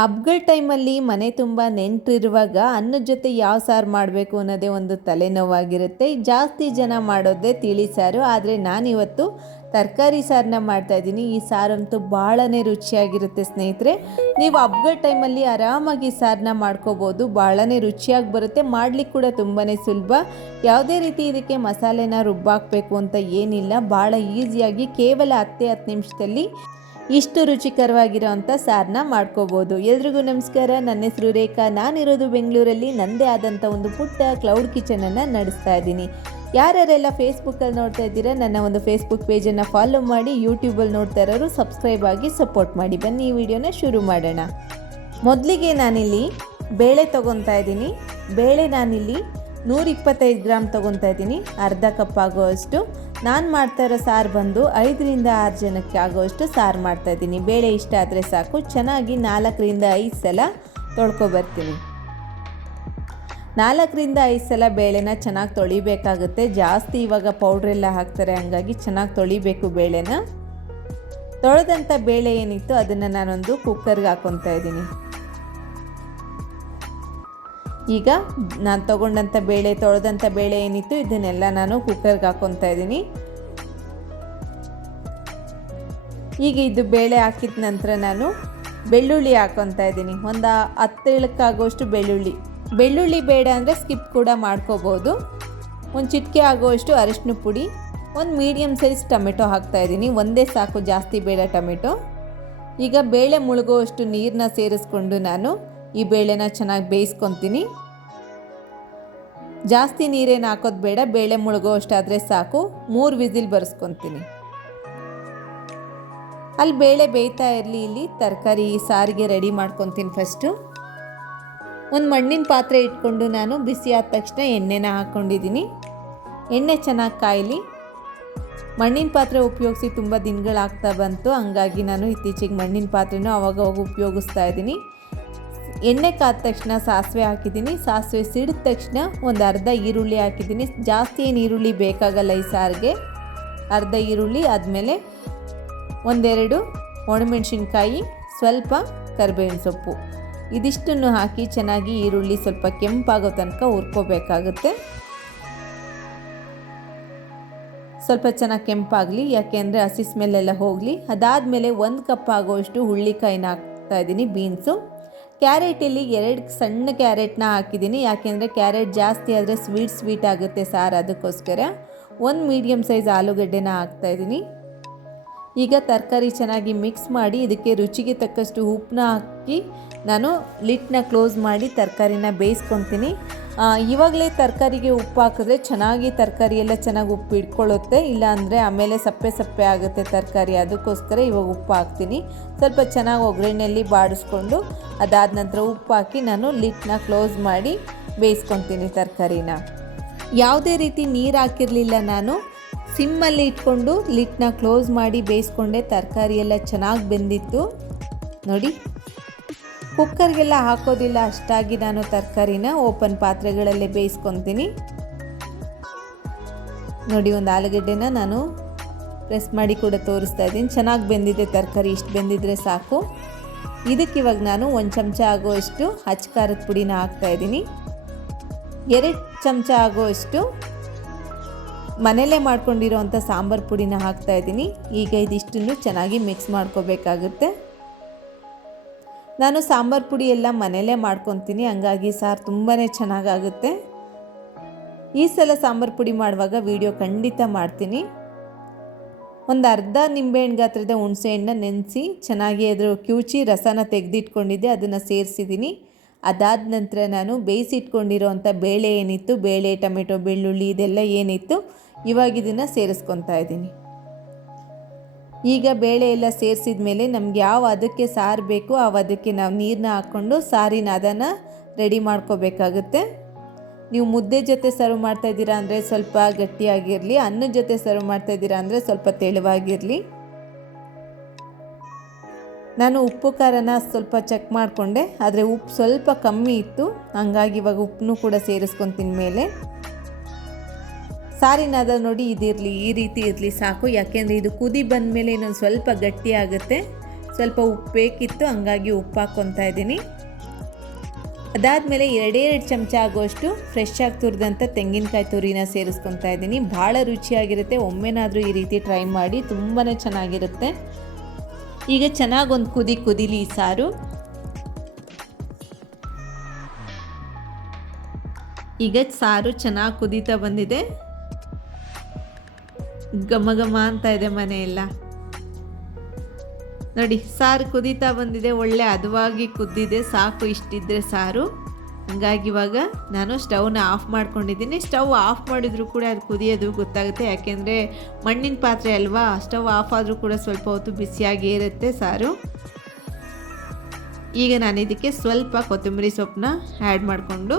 ಹಬ್ಗಳ ಟೈಮಲ್ಲಿ ಮನೆ ತುಂಬ ನೆಂಟರಿರುವಾಗ ಅನ್ನದ ಜೊತೆ ಯಾವ ಸಾರು ಮಾಡಬೇಕು ಅನ್ನೋದೇ ಒಂದು ತಲೆನೋವಾಗಿರುತ್ತೆ. ಜಾಸ್ತಿ ಜನ ಮಾಡೋದೇ ತಿಳಿ ಸಾರು. ಆದರೆ ನಾನಿವತ್ತು ತರಕಾರಿ ಸಾರನ್ನ ಮಾಡ್ತಾಯಿದ್ದೀನಿ ಈ ಸಾರಂತೂ ಭಾಳನೇ ರುಚಿಯಾಗಿರುತ್ತೆ ಸ್ನೇಹಿತರೆ. ನೀವು ಹಬ್ಗಳ ಟೈಮಲ್ಲಿ ಆರಾಮಾಗಿ ಸಾರನ್ನ ಮಾಡ್ಕೋಬೋದು. ಭಾಳನೇ ರುಚಿಯಾಗಿ ಬರುತ್ತೆ. ಮಾಡಲಿಕ್ಕೆ ಕೂಡ ತುಂಬಾ ಸುಲಭ. ಯಾವುದೇ ರೀತಿ ಇದಕ್ಕೆ ಮಸಾಲೆನ ರುಬ್ಬಾಕಬೇಕು ಅಂತ ಏನಿಲ್ಲ. ಭಾಳ ಈಸಿಯಾಗಿ ಕೇವಲ ಹತ್ತೇ ಹತ್ತು ನಿಮಿಷದಲ್ಲಿ ಇಷ್ಟು ರುಚಿಕರವಾಗಿರೋ ಅಂಥ ಸಾರನ್ನ ಮಾಡ್ಕೋಬೋದು. ಎಲ್ರಿಗೂ ನಮಸ್ಕಾರ. ನನ್ನ ಹೆಸರು ರೇಖಾ. ನಾನಿರೋದು ಬೆಂಗಳೂರಲ್ಲಿ. ನನ್ನದೇ ಆದಂಥ ಒಂದು ಪುಟ್ಟ ಕ್ಲೌಡ್ ಕಿಚನನ್ನು ನಡೆಸ್ತಾ ಇದ್ದೀನಿ. ಯಾರ್ಯಾರೆಲ್ಲ ಫೇಸ್ಬುಕ್ಕಲ್ಲಿ ನೋಡ್ತಾ ಇದ್ದೀರಾ, ನನ್ನ ಒಂದು ಫೇಸ್ಬುಕ್ ಪೇಜನ್ನು ಫಾಲೋ ಮಾಡಿ, ಯೂಟ್ಯೂಬಲ್ಲಿ ನೋಡ್ತಾ ಇರೋರು ಸಬ್ಸ್ಕ್ರೈಬ್ ಆಗಿ ಸಪೋರ್ಟ್ ಮಾಡಿ. ಬನ್ನಿ ಈ ವಿಡಿಯೋನ ಶುರು ಮಾಡೋಣ. ಮೊದಲಿಗೆ ನಾನಿಲ್ಲಿ ಬೇಳೆ ತೊಗೊತಾ ಇದ್ದೀನಿ. ಬೇಳೆ ನಾನಿಲ್ಲಿ ನೂರಿಪ್ಪತ್ತೈದು ಗ್ರಾಮ್ ತೊಗೊತಾ ಇದ್ದೀನಿ. ಅರ್ಧ ಕಪ್ ಆಗೋವಷ್ಟು. ನಾನು ಮಾಡ್ತಾ ಇರೋ ಸಾರು ಬಂದು ಐದರಿಂದ ಆರು ಜನಕ್ಕೆ ಆಗೋಷ್ಟು ಸಾರು ಮಾಡ್ತಾಯಿದ್ದೀನಿ ಬೇಳೆ ಇಷ್ಟ ಆದರೆ ಸಾಕು. ಚೆನ್ನಾಗಿ ನಾಲ್ಕರಿಂದ ಐದು ಸಲ ತೊಳ್ಕೊಬರ್ತೀನಿ. ನಾಲ್ಕರಿಂದ ಐದು ಸಲ ಬೇಳೆನ ಚೆನ್ನಾಗಿ ತೊಳಿಬೇಕಾಗುತ್ತೆ. ಜಾಸ್ತಿ ಇವಾಗ ಪೌಡ್ರೆಲ್ಲ ಹಾಕ್ತಾರೆ, ಹಂಗಾಗಿ ಚೆನ್ನಾಗಿ ತೊಳಿಬೇಕು ಬೇಳೆನ. ತೊಳೆದಂಥ ಬೇಳೆ ಏನಿತ್ತು ಅದನ್ನು ನಾನೊಂದು ಕುಕ್ಕರ್ಗೆ ಹಾಕ್ಕೊತಾ ಇದ್ದೀನಿ. ಈಗ ನಾನು ತೊಗೊಂಡಂಥ ಬೇಳೆ ತೊಳೆದಂಥ ಬೇಳೆ ಏನಿತ್ತು, ಇದನ್ನೆಲ್ಲ ನಾನು ಕುಕ್ಕರ್ಗೆ ಹಾಕ್ಕೊತಾ ಇದ್ದೀನಿ. ಈಗ ಇದು ಬೇಳೆ ಹಾಕಿದ ನಂತರ ನಾನು ಬೆಳ್ಳುಳ್ಳಿ ಹಾಕ್ಕೊತಾ ಇದ್ದೀನಿ. ಒಂದು ಹತ್ತೇಳಕ್ಕಾಗೋಷ್ಟು ಬೆಳ್ಳುಳ್ಳಿ. ಬೆಳ್ಳುಳ್ಳಿ ಬೇಡ ಅಂದರೆ ಸ್ಕಿಪ್ ಕೂಡ ಮಾಡ್ಕೋಬೋದು ಒಂದು ಚಿಟಿಕೆ ಆಗೋವಷ್ಟು ಅರಿಶಿನ ಪುಡಿ, ಒಂದು ಮೀಡಿಯಮ್ ಸೈಜ್ ಟೊಮೆಟೊ ಹಾಕ್ತಾಯಿದ್ದೀನಿ ಒಂದೇ ಸಾಕು ಜಾಸ್ತಿ ಬೇಡ ಟೊಮೆಟೊ. ಈಗ ಬೇಳೆ ಮುಳುಗುವಷ್ಟು ನೀರನ್ನ ಸೇರಿಸ್ಕೊಂಡು ನಾನು ಈ ಬೇಳೆನ ಚೆನ್ನಾಗಿ ಬೇಯಿಸ್ಕೊತೀನಿ. ಜಾಸ್ತಿ ನೀರೇನು ಹಾಕೋದು ಬೇಡ, ಬೇಳೆ ಮುಳುಗೋಷ್ಟಾದರೆ ಸಾಕು. ಮೂರು ವಿಸಿಲ್ ಬರೆಸ್ಕೊತೀನಿ. ಅಲ್ಲಿ ಬೇಳೆ ಬೇಯ್ತಾ ಇರಲಿ, ಇಲ್ಲಿ ತರಕಾರಿ ಸಾರಿಗೆ ರೆಡಿ ಮಾಡ್ಕೊತೀನಿ ಫಸ್ಟು. ಒಂದು ಮಣ್ಣಿನ ಪಾತ್ರೆ ಇಟ್ಕೊಂಡು ನಾನು ಬಿಸಿ ಆದ ತಕ್ಷಣ ಎಣ್ಣೆನ ಹಾಕ್ಕೊಂಡಿದ್ದೀನಿ ಎಣ್ಣೆ ಚೆನ್ನಾಗಿ ಕಾಯಲಿ. ಮಣ್ಣಿನ ಪಾತ್ರೆ ಉಪಯೋಗಿಸಿ ತುಂಬ ದಿನಗಳಾಗ್ತಾ ಬಂತು, ಹಂಗಾಗಿ ನಾನು ಇತ್ತೀಚೆಗೆ ಮಣ್ಣಿನ ಪಾತ್ರೆನೂ ಅವಾಗವಾಗ ಉಪಯೋಗಿಸ್ತಾ ಇದ್ದೀನಿ. ಎಣ್ಣೆ ಕಾದ ತಕ್ಷಣ ಸಾಸಿವೆ ಹಾಕಿದ್ದೀನಿ. ಸಾಸಿವೆ ಸಿಡಿದ ತಕ್ಷಣ ಒಂದು ಅರ್ಧ ಈರುಳ್ಳಿ ಹಾಕಿದ್ದೀನಿ. ಜಾಸ್ತಿ ಏನು ಈರುಳ್ಳಿ ಬೇಕಾಗಲ್ಲ ಈ ಸಾರಿಗೆ. ಅರ್ಧ ಈರುಳ್ಳಿ ಆದಮೇಲೆ ಒಂದೆರಡು ಒಣಮೆಣಸಿನ್ಕಾಯಿ, ಸ್ವಲ್ಪ ಕರಿಬೇವಿನ ಸೊಪ್ಪು. ಇದಿಷ್ಟನ್ನು ಹಾಕಿ ಚೆನ್ನಾಗಿ ಈರುಳ್ಳಿ ಸ್ವಲ್ಪ ಕೆಂಪಾಗೋ ತನಕ ಹುರ್ಕೋಬೇಕಾಗುತ್ತೆ. ಸ್ವಲ್ಪ ಚೆನ್ನಾಗಿ ಕೆಂಪಾಗಲಿ ಯಾಕೆಂದರೆ ಹಸಿ ಸ್ಮೆಲ್ಲೆಲ್ಲ ಹೋಗಲಿ. ಅದಾದಮೇಲೆ ಒಂದು ಕಪ್ ಆಗೋಷ್ಟು ಹುಳ್ಳಿಕಾಯಿನ ಹಾಕ್ತಾ ಇದ್ದೀನಿ, ಬೀನ್ಸು. ಕ್ಯಾರೆಟಲ್ಲಿ ಎರಡು ಸಣ್ಣ ಕ್ಯಾರೆಟ್ನ ಹಾಕಿದ್ದೀನಿ. ಯಾಕೆಂದರೆ ಕ್ಯಾರೆಟ್ ಜಾಸ್ತಿ ಆದರೆ ಸ್ವೀಟ್ ಸ್ವೀಟ್ ಆಗುತ್ತೆ ಸಾರು ಅದಕ್ಕೋಸ್ಕರ. ಒಂದು ಮೀಡಿಯಮ್ ಸೈಜ್ ಆಲೂಗಡ್ಡೆನ ಹಾಕ್ತಾಯಿದ್ದೀನಿ ಈಗ ತರಕಾರಿ ಚೆನ್ನಾಗಿ ಮಿಕ್ಸ್ ಮಾಡಿ ಇದಕ್ಕೆ ರುಚಿಗೆ ತಕ್ಕಷ್ಟು ಉಪ್ಪನ್ನ ಹಾಕಿ ನಾನು ಲಿಟ್ನ ಕ್ಲೋಸ್ ಮಾಡಿ ತರಕಾರಿನ ಬೇಯಿಸ್ಕೊತೀನಿ. ಇವಾಗಲೇ ತರಕಾರಿಗೆ ಉಪ್ಪು ಹಾಕಿದ್ರೆ ಚೆನ್ನಾಗಿ ತರಕಾರಿ ಎಲ್ಲ ಚೆನ್ನಾಗಿ ಉಪ್ಪು ಇಟ್ಕೊಳ್ಳುತ್ತೆ ಇಲ್ಲಾಂದರೆ ಆಮೇಲೆ ಸಪ್ಪೆ ಸಪ್ಪೆ ಆಗುತ್ತೆ ತರಕಾರಿ. ಅದಕ್ಕೋಸ್ಕರ ಇವಾಗ ಉಪ್ಪು ಹಾಕ್ತೀನಿ. ಸ್ವಲ್ಪ ಚೆನ್ನಾಗಿ ಒಗ್ಗರಣೆಯಲ್ಲಿ ಬಾಡಿಸ್ಕೊಂಡು ಅದಾದ ನಂತರ ಉಪ್ಪು ಹಾಕಿ ನಾನು ಲಿಟ್ನ ಕ್ಲೋಸ್ ಮಾಡಿ ಬೇಯಿಸ್ಕೊತೀನಿ ತರಕಾರಿನ. ಯಾವುದೇ ರೀತಿ ನೀರು ಹಾಕಿರಲಿಲ್ಲ ನಾನು. ಸಿಮ್ಮಲ್ಲಿ ಇಟ್ಕೊಂಡು ಲಿಟ್ನ ಕ್ಲೋಸ್ ಮಾಡಿ ಬೇಯಿಸ್ಕೊಂಡೆ ತರಕಾರಿ ಎಲ್ಲ ಚೆನ್ನಾಗಿ ಬೆಂದಿತ್ತು. ನೋಡಿ, ಕುಕ್ಕರ್ಗೆಲ್ಲ ಹಾಕೋದಿಲ್ಲ ಅಷ್ಟಾಗಿ ನಾನು ತರಕಾರಿನ ಓಪನ್ ಪಾತ್ರೆಗಳಲ್ಲೇ ಬೇಯಿಸ್ಕೊತೀನಿ. ನೋಡಿ, ಒಂದು ಆಲೂಗಡ್ಡೆನ ನಾನು ಪ್ರೆಸ್ ಮಾಡಿ ಕೂಡ ತೋರಿಸ್ತಾ ಇದ್ದೀನಿ. ಚೆನ್ನಾಗಿ ಬೆಂದಿದೆ ತರಕಾರಿ, ಇಷ್ಟು ಬೆಂದಿದ್ರೆ ಸಾಕು. ಇದಕ್ಕೆ ಇವಾಗ ನಾನು ಒಂದು ಚಮಚ ಆಗುವಷ್ಟು ಹಚ್ಚ ಖಾರದ ಪುಡಿನ ಹಾಕ್ತಾಯಿದ್ದೀನಿ ಎರಡು ಚಮಚ ಆಗುವಷ್ಟು ಮನೆಯಲ್ಲೇ ಮಾಡ್ಕೊಂಡಿರೋವಂಥ ಸಾಂಬಾರು ಪುಡಿನ ಹಾಕ್ತಾಯಿದ್ದೀನಿ ಈಗ ಇದಿಷ್ಟನ್ನು ಚೆನ್ನಾಗಿ ಮಿಕ್ಸ್ ಮಾಡ್ಕೋಬೇಕಾಗುತ್ತೆ. ನಾನು ಸಾಂಬಾರು ಪುಡಿ ಎಲ್ಲ ಮನೆಯಲ್ಲೇ ಮಾಡ್ಕೊತೀನಿ. ಹಂಗಾಗಿ ಸಾರು ತುಂಬಾ ಚೆನ್ನಾಗಾಗುತ್ತೆ. ಈ ಸಲ ಸಾಂಬಾರು ಪುಡಿ ಮಾಡುವಾಗ ವಿಡಿಯೋ ಖಂಡಿತ ಮಾಡ್ತೀನಿ. ಒಂದು ಅರ್ಧ ನಿಂಬೆಹಣ್ಣು ಗಾತ್ರದ ಹುಣಸೆಹಣ್ಣನ್ನ ನೆನೆಸಿ ಚೆನ್ನಾಗಿ ಅದರ ಕ್ಯೂಚಿ ರಸನ ತೆಗೆದಿಟ್ಕೊಂಡಿದ್ದೆ, ಅದನ್ನು ಸೇರಿಸಿದ್ದೀನಿ ಅದಾದ ನಂತರ ನಾನು ಬೇಯಿಸಿಟ್ಕೊಂಡಿರೋ ಅಂಥ ಬೇಳೆ ಏನಿತ್ತು, ಬೇಳೆ, ಟೊಮೆಟೊ, ಬೆಳ್ಳುಳ್ಳಿ, ಇದೆಲ್ಲ ಏನಿತ್ತು ಇವಾಗ ಇದನ್ನು ಸೇರಿಸ್ಕೊತಾ ಇದ್ದೀನಿ. ಈಗ ಬೇಳೆ ಎಲ್ಲ ಸೇರಿಸಿದ ಮೇಲೆ ನಮ್ಗೆ ಯಾವ ಅದಕ್ಕೆ ಸಾರು ಬೇಕು ಆ ಅದಕ್ಕೆ ನಾವು ನೀರನ್ನ ಹಾಕ್ಕೊಂಡು ಸಾರಿನ ಅದನ್ನು ರೆಡಿ ಮಾಡ್ಕೋಬೇಕಾಗುತ್ತೆ. ನೀವು ಮುದ್ದೆ ಜೊತೆ ಸರ್ವ್ ಮಾಡ್ತಾ ಇದ್ದೀರಾ ಅಂದರೆ ಸ್ವಲ್ಪ ಗಟ್ಟಿಯಾಗಿರಲಿ ಅನ್ನದ ಜೊತೆ ಸರ್ವ್ ಮಾಡ್ತಾ ಇದ್ದೀರಾ ಅಂದರೆ ಸ್ವಲ್ಪ ತೆಳುವಾಗಿರಲಿ. ನಾನು ಉಪ್ಪು ಖಾರನ ಸ್ವಲ್ಪ ಚೆಕ್ ಮಾಡಿಕೊಂಡೆ, ಆದರೆ ಉಪ್ಪು ಸ್ವಲ್ಪ ಕಮ್ಮಿ ಇತ್ತು, ಹಂಗಾಗಿ ಇವಾಗ ಉಪ್ಪನ್ನು ಕೂಡ ಸೇರಿಸ್ಕೊತೀನಿ ಮೇಲೆ ಸಾರಿನಾದ ನೋಡಿ ಇದಿರಲಿ, ಈ ರೀತಿ ಇರಲಿ ಸಾಕು. ಯಾಕೆಂದರೆ ಇದು ಕುದಿ ಬಂದ ಮೇಲೆ ಇನ್ನೊಂದು ಸ್ವಲ್ಪ ಗಟ್ಟಿ ಆಗುತ್ತೆ. ಸ್ವಲ್ಪ ಉಪ್ಪು ಬೇಕಿತ್ತು, ಹಂಗಾಗಿ ಉಪ್ಪು ಹಾಕ್ಕೊತಾ ಇದ್ದೀನಿ. ಅದಾದಮೇಲೆ ಎರಡೆರಡು ಚಮಚ ಆಗುವಷ್ಟು ಫ್ರೆಶ್ ಆಗಿ ತುರಿದಂಥ ತೆಂಗಿನಕಾಯಿ ತುರಿನ ಸೇರಿಸ್ಕೊತಾ ಇದ್ದೀನಿ. ಭಾಳ ರುಚಿಯಾಗಿರುತ್ತೆ. ಒಮ್ಮೆನಾದರೂ ಈ ರೀತಿ ಟ್ರೈ ಮಾಡಿ ತುಂಬಾ ಚೆನ್ನಾಗಿರುತ್ತೆ. ಈಗ ಚೆನ್ನಾಗಿ ಒಂದು ಕುದಿ ಕುದಿಲಿ ಈ ಸಾರು. ಈಗ ಸಾರು ಚೆನ್ನಾಗಿ ಕುದೀತಾ ಬಂದಿದೆ. ಘಮ ಘಮ ಅಂತ ಇದೆ ಮನೆಯೆಲ್ಲ. ನೋಡಿ, ಸಾರು ಕುದೀತಾ ಬಂದಿದೆ, ಒಳ್ಳೆ ಹದವಾಗಿ ಕುದ್ದಿದೆ, ಸಾಕು ಇಷ್ಟಿದ್ರೆ ಸಾರು. ಹಂಗಾಗಿ ಇವಾಗ ನಾನು ಸ್ಟವ್ನ ಆಫ್ ಮಾಡ್ಕೊಂಡಿದ್ದೀನಿ. ಸ್ಟವ್ ಆಫ್ ಮಾಡಿದರೂ ಕೂಡ ಅದು ಕುದಿಯೋದು ಗೊತ್ತಾಗುತ್ತೆ. ಯಾಕೆಂದರೆ ಮಣ್ಣಿನ ಪಾತ್ರೆ ಅಲ್ವಾ, ಸ್ಟವ್ ಆಫ್ ಆದರೂ ಕೂಡ ಸ್ವಲ್ಪ ಹೊತ್ತು ಬಿಸಿಯಾಗಿ ಇರುತ್ತೆ ಸಾರು. ಈಗ ನಾನು ಇದಕ್ಕೆ ಸ್ವಲ್ಪ ಕೊತ್ತಂಬರಿ ಸೊಪ್ಪನ್ನ ಆ್ಯಡ್ ಮಾಡಿಕೊಂಡು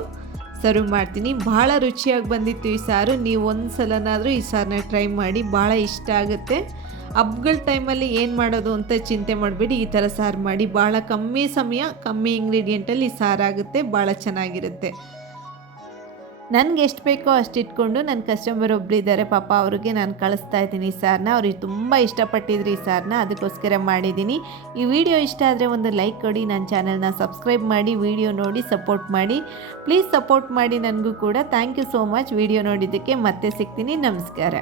ಸರ್ವ್ ಮಾಡ್ತೀನಿ. ಭಾಳ ರುಚಿಯಾಗಿ ಬಂದಿತ್ತು ಈ ಸಾರು. ನೀವು ಒಂದು ಸಲನಾದರೂ ಈ ಸಾರನ್ನ ಟ್ರೈ ಮಾಡಿ, ಭಾಳ ಇಷ್ಟ ಆಗುತ್ತೆ. ಹಬ್ಗಳ ಟೈಮಲ್ಲಿ ಏನು ಮಾಡೋದು ಅಂತ ಚಿಂತೆ ಮಾಡಬೇಡಿ. ಈ ಥರ ಸಾರು ಮಾಡಿ. ಭಾಳ ಕಮ್ಮಿ ಸಮಯ, ಕಮ್ಮಿ ಇಂಗ್ರೀಡಿಯೆಂಟಲ್ಲಿ ಸಾರಾಗುತ್ತೆ. ಭಾಳ ಚೆನ್ನಾಗಿರುತ್ತೆ. ನನಗೆ ಎಷ್ಟು ಬೇಕೋ ಅಷ್ಟು ಇಟ್ಕೊಂಡು ನನ್ನ ಕಸ್ಟಮರ್ ಒಬ್ಬರಿದ್ದಾರೆ ಪಾಪ ಅವ್ರಿಗೆ ನಾನು ಕಳಿಸ್ತಾ ಇದ್ದೀನಿ ಈ ಸಾರನ್ನ ಅವ್ರಿಗೆ ತುಂಬ ಇಷ್ಟಪಟ್ಟಿದ್ರು ಈ ಸಾರನ್ನ ಅದಕ್ಕೋಸ್ಕರ ಮಾಡಿದ್ದೀನಿ. ಈ ವಿಡಿಯೋ ಇಷ್ಟ ಆದರೆ ಒಂದು ಲೈಕ್ ಕೊಡಿ, ನನ್ನ ಚಾನಲ್ನ ಸಬ್ಸ್ಕ್ರೈಬ್ ಮಾಡಿ, ವಿಡಿಯೋ ನೋಡಿ ಸಪೋರ್ಟ್ ಮಾಡಿ. ಪ್ಲೀಸ್ ಸಪೋರ್ಟ್ ಮಾಡಿ ನನಗೂ ಕೂಡ. Thank you so much video ನೋಡಿದ್ದಕ್ಕೆ ಮತ್ತೆ ಸಿಗ್ತೀನಿ. ನಮಸ್ಕಾರ.